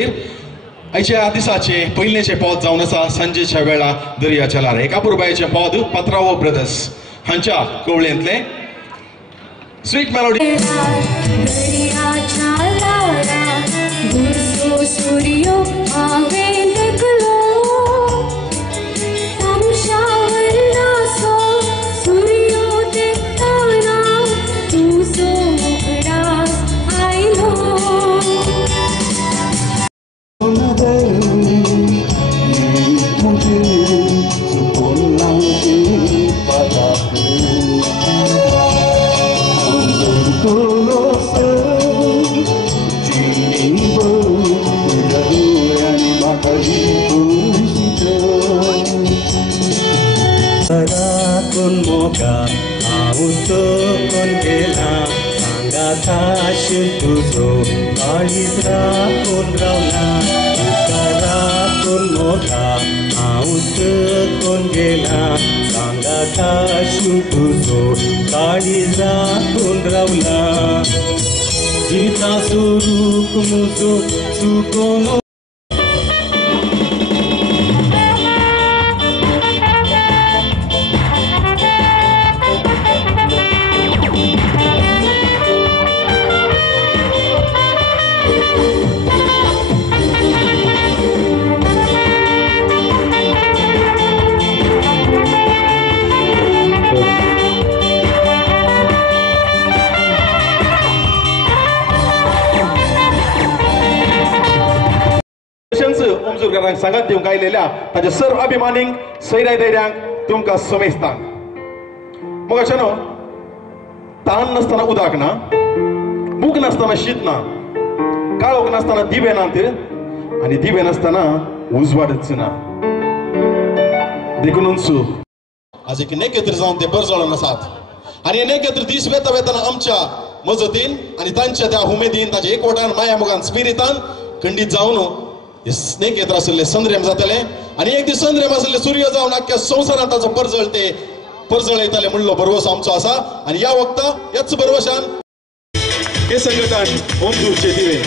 आयच्या दिसाचे पयलेचे पद जावन आसा सांजेच्या वेळा दर्याच्या लार एका पुरबायचे पद पत्रावो ब्रदर्स हांच्या कवळेंतले स्वीट मेलोडी तुझो काळीज राखून रावला तुका मोठा हांवच कोण गेला सांगा ताशू तुझो काळीज राखून रावला जिता स्वरूप मुजो चुकोन सांगात दिवंक आयलेल्या ताच्या सर्व अभिमानींक सैराय धैर्यांक तुमकां समेस्तां मग अशें न्हू ताण नासतना उदक ना मूग नासतना शीत ना काळोख नासतना दिवे ना आनी दिवे नासतना उजवाडच ना देखूनच आज एक नेकेत्र जावन ते बरजळून आसात आनी नेकेत्र दीस वेता वेतना आमच्या मजतीन आनी तांच्या त्या उमेदीन ताच्या एकवटान माया मोगान स्पिरितान खंडीत जावन स्नेक येत आसले संद्रेम जातले आणि एक दीस संद्रेम आसले सूर्य जावन अख्ख्या संवसारांत ताचो परजळ ते परजळ येतले म्हणलो बरवस आमचो आसा आणि या वक्ता याच बरवशान हे संघटन ओमदूरचे दिवे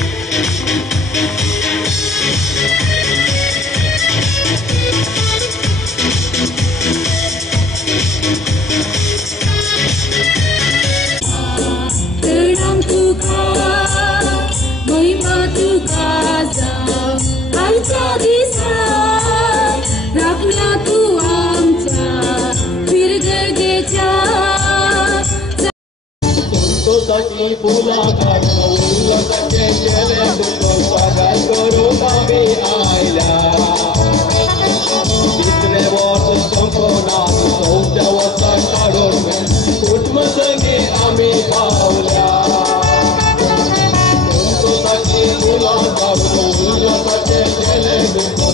फुला काढून स्वागत करून आम्ही आयल्या तिसरे वर्ष संपवणार चौथ्या वर्षात काढून कुटुंब संगी आम्ही पावल्या फुला काढून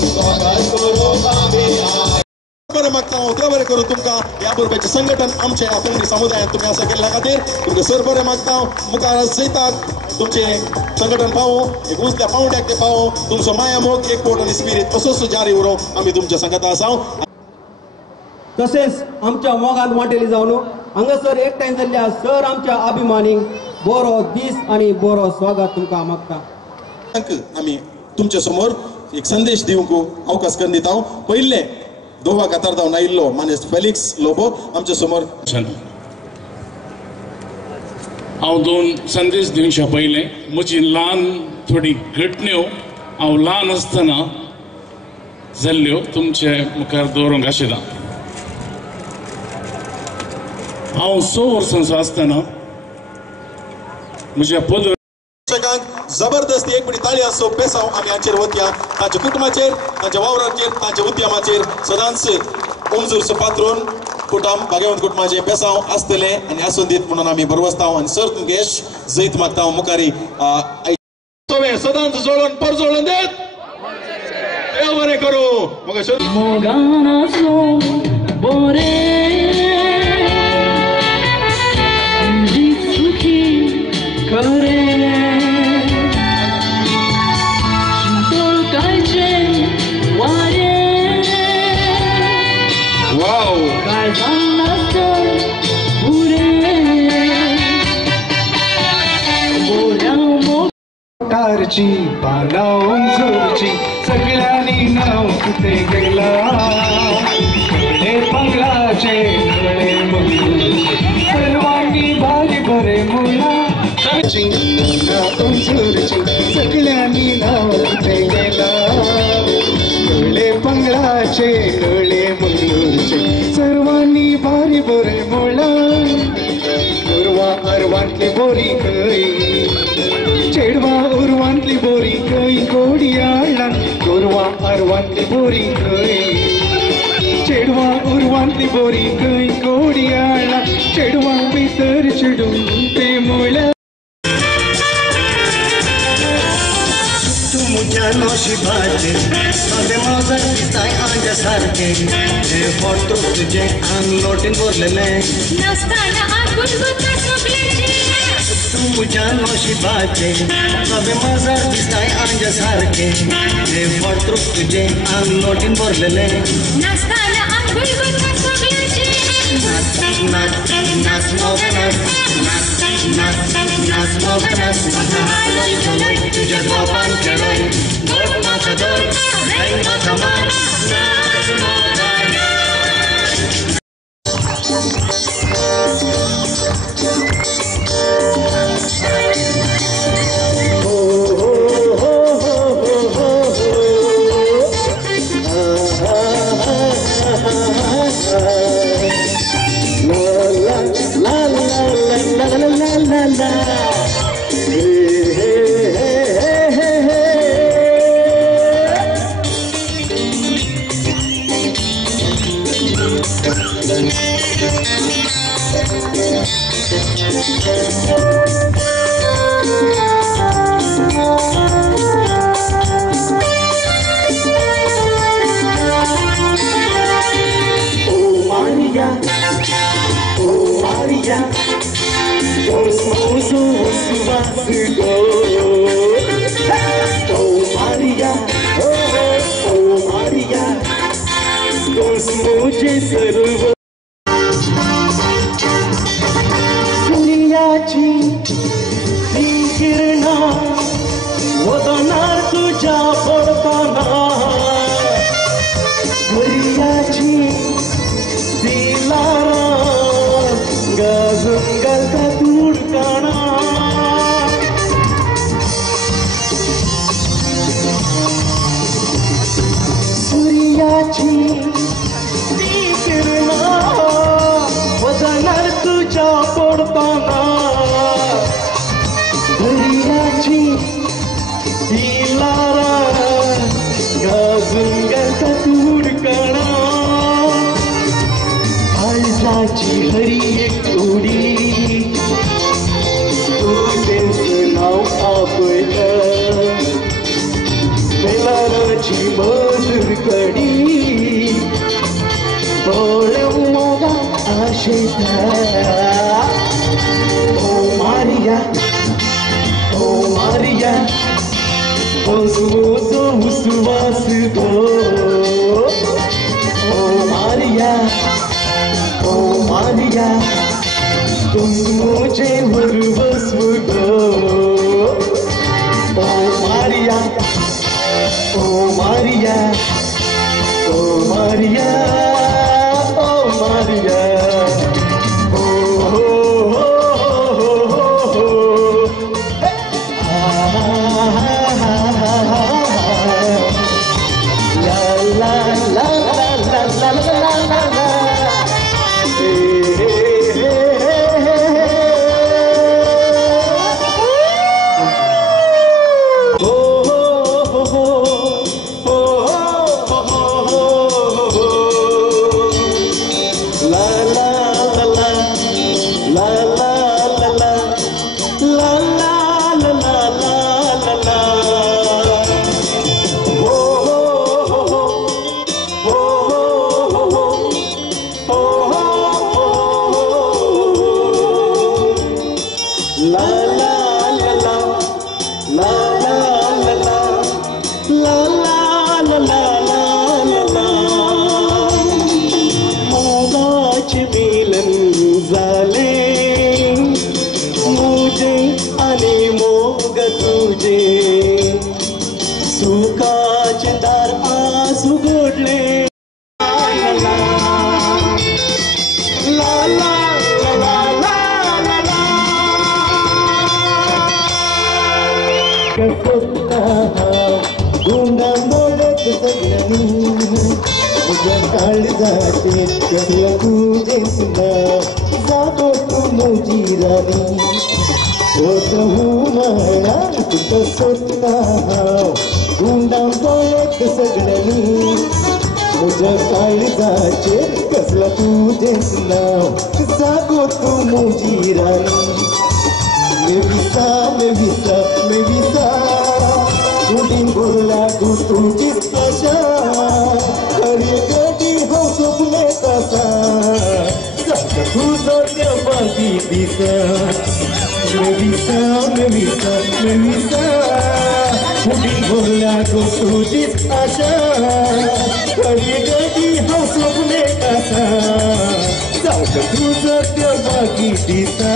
स्वागत करून आम्ही आयल्या बरें मागता उतरा बरें करून तुमकां ह्या बरोबरचें संघटन आमच्या ह्या कोंकणी समुदायात तुमी आसा केल्ल्या खातीर तुमकां सर बरें मागता मुखार जैताक तुमचें संघटन पावो एक उंचल्या पावंड्याक ते पावो तुमचो माया मोग एकवट आनी स्पिरीट असोच जारी उरो आमी तुमच्या संघात आसा तशेंच आमच्या मोगान वांटेली जावन हांगासर एकठांय जाल्ल्या सर आमच्या अभिमानींक बरो दीस आनी बरो स्वागत तुमकां मागता आमी तुमच्या समोर एक संदेश दिवंक अवकाश करून दिता पयले दोहा कातार जावन आयिल्लो माने फेलिक्स लोबो आमच्या समोर हांव दोन संदेश दिवचे पयले म्हजी ल्हान थोडी घटण्यो हांव ल्हान आसतना जाल्ल्यो तुमचे मुखार दवरूंक आशिल्लो हांव 6 वर्सांचो आसतना म्हज्या जबरदस्त एक बडी ताळी असो पेसाव आमी हाचेर वतया तांच्या कुटुंबाचेर तांच्या वावराचेर तांच्या उद्यमाचेर सदांच ओमजूरचो पात्रोन कुटुंब भाग्यवंत कुटुंबाचे पेसाव आसतले आनी आसून दीत म्हणून आमी बरवस्ता आनी सर तुमकां यश जैत मागता मुखारी सदांच जोडून परजोळून देत देव बरें करूं फुलाची पानावून झुरची सगळ्यांनी नाव कुठे गेला डोळे पंगलाचे डोळे मुलीचे सर्वांनी भारी बरे मुला पानावून झुरची सगळ्यांनी नाव कुठे गेला डोळे पंगलाचे डोळे मुलीचे सर्वांनी भारी बरे मुला उर्वा अरवांतली बोरी गई चेडवा उर्वांतली बोरी गई गोडियाळा उर्वा अरवांतली बोरी गई चेडवा उर्वांतली बोरी गई गोडियाळा चेडवा भितर चिडून ते मुळ्या तुमच्या नशिबाचे सगळे माझं दिसताय आंजा सारखे जे फोटो तुझे अंग लोटीन बोललेले तुमच्या नशिबाचे सगळे माझं दिसताय आंजा सारखे जे फोटो तुझे अंग लोटीन बोललेले नाच मोग नाच तुझ्या गोपान खेळोय गोड माझा दोन माझा मान नाच मुझे सर्व सूर्याची ही किरणा वदनार तुझ्या पडताना सूर्याची दिलारा गाजून गालता तुडकाना सूर्याची वदनार तुझ्या पडताना दर्याची दिलारा गाजून गालता तुडकाना काळजाची हरी एक तोडी तू त्यांचं नाव आपलं बेलाराची मधुर कडी मोगा आशेता ओ मारिया ओसमोसो हुसवास दो ओ मारिया तुम मुझे हरवस दो ओ मारिया ओ Maria मुझे आणि मोग तुझे स्वर्गाचे दार आज उघडले ला ला ला ला ला ला गुंडा मोडत सगळ्यांनी तुझ्या काळजाचे कसलं तुझे सुद्धा जातो तू मोजी राणी होत हुनाळा तुझं स्वतः गुंडा मोडत सगळ्यांनी तुझ्या काळजाचे कसलं तुझेच नाव जागो तू मोजी राणी मेविसा मेविसा मेविसा तुझी बोलला तू तुझीच कशा खरी कधी हो स्वप्ने तसा तुझं त्या बाकी दिसा मेविसा मेविसा मेविसा तुझी बोलला तू तुझीच आशा खरी कधी हो स्वप्ने तसा तुझं त्या बाकी दिसा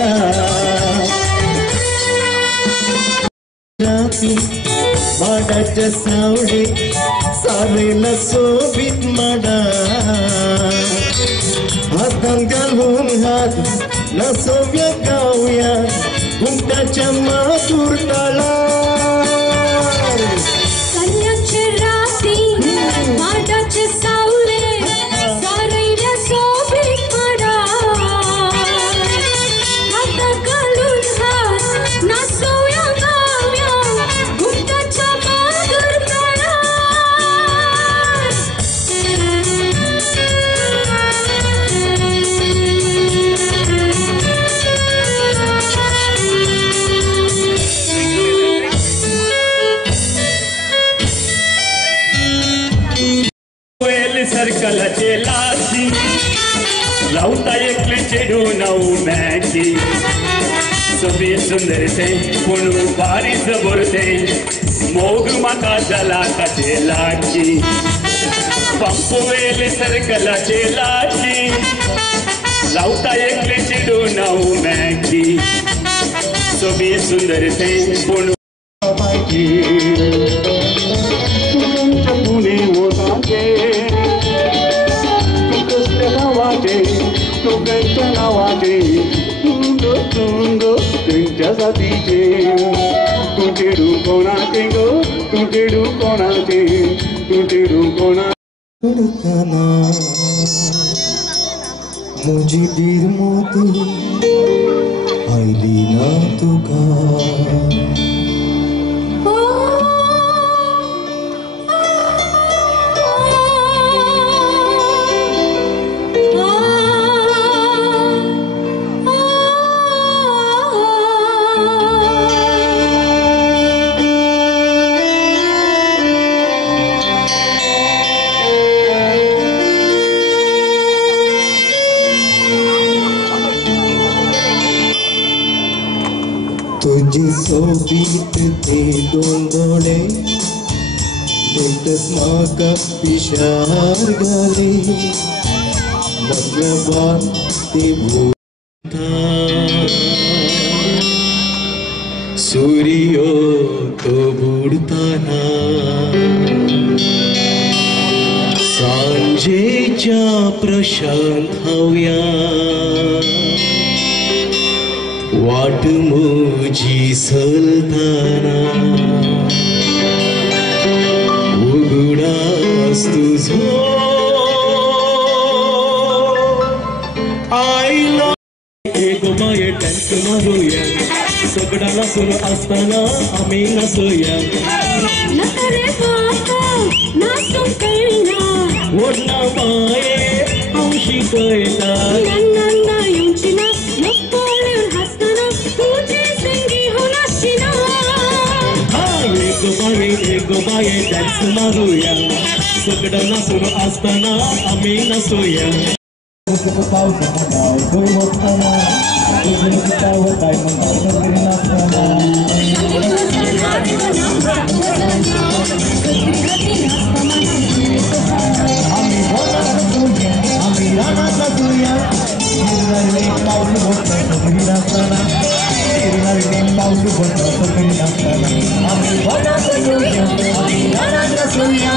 माडाच्या सावडे सारेला सोबीत माडा हातात घालून हात नसोव्या गाऊया घुमटाच्या मातूर ताला कन्याचे राती माडाचे सावले सारेला सोबीत माडा हातात घालून हात नसोव्या सर्कलचे लाची लावता एकले चेडू नऊ मॅची सोबी सुंदरते पूण बारी जबरते मोग माका जाला काचे लाची पंपवेले सर्कलचे लाची लावता एकले चेडू नऊ मॅची सोबी सुंदरते पूण पुणे होताचे नावाचे तुंडो तुंडो तुमच्या जातीचे तुझेडू कोणाचे गो तुझेडू कोणाचे तुझेडू कोणा मुझी दीर मोती आईली ना तुका तुझी सोबीत ते दोन डोळे एकच माका पिशार घाले मतलब ते सूर्य तो बुडताना सांजेच्या प्रशांत हव्या वाट मुझी सलताना उघडास तुझो आईला एक माये टँक मारूया सगळ्याला सुरू असताना आम्ही नसूया नकरे बापा नासू कळना ओढला माये हौशी कळता नन्ना युंचिना नक्कोळ्यावर हसताना तुझे संगी होनाशिना एक बाये टँक मारूया सगळ्याला सुरू असताना आम्ही नसूया Sonia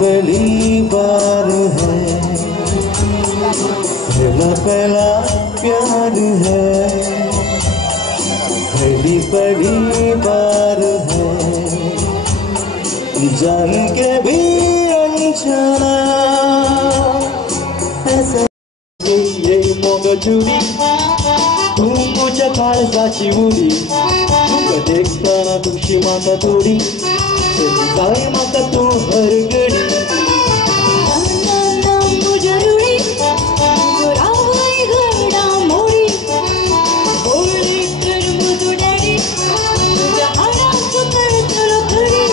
पहली बार है, मेरा पहला प्यार है, पहली बार है, जान के भी अनजाना ऐसा ये मोगा चुरी तुम मुझे काळजाची उडी तुका देखताना तुझी माता थोडी काय माता तू हर घडी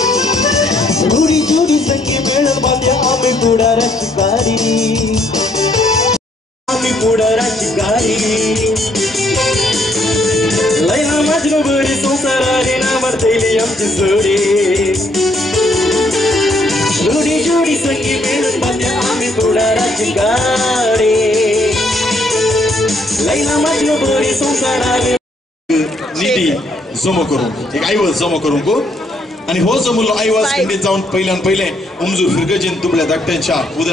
जोडी जोडी संगी मिळून बांध्या आम्ही पुढाराची गाडी पुढाराची गाडी लैला मजनू बरी संसाराने नामरतेली आमची जोडी जोडी जोडी संगी मिळून बांध्या आम्ही पुढाराची गाडी लैला मजनू बरी संसाराने नीटी जमा करून एक आईवज जमा करून को आणि हो जमलो आईवज खंडीत जाऊन पहिले उमजू फिरगजीन तुबल्या धाकट्यांच्या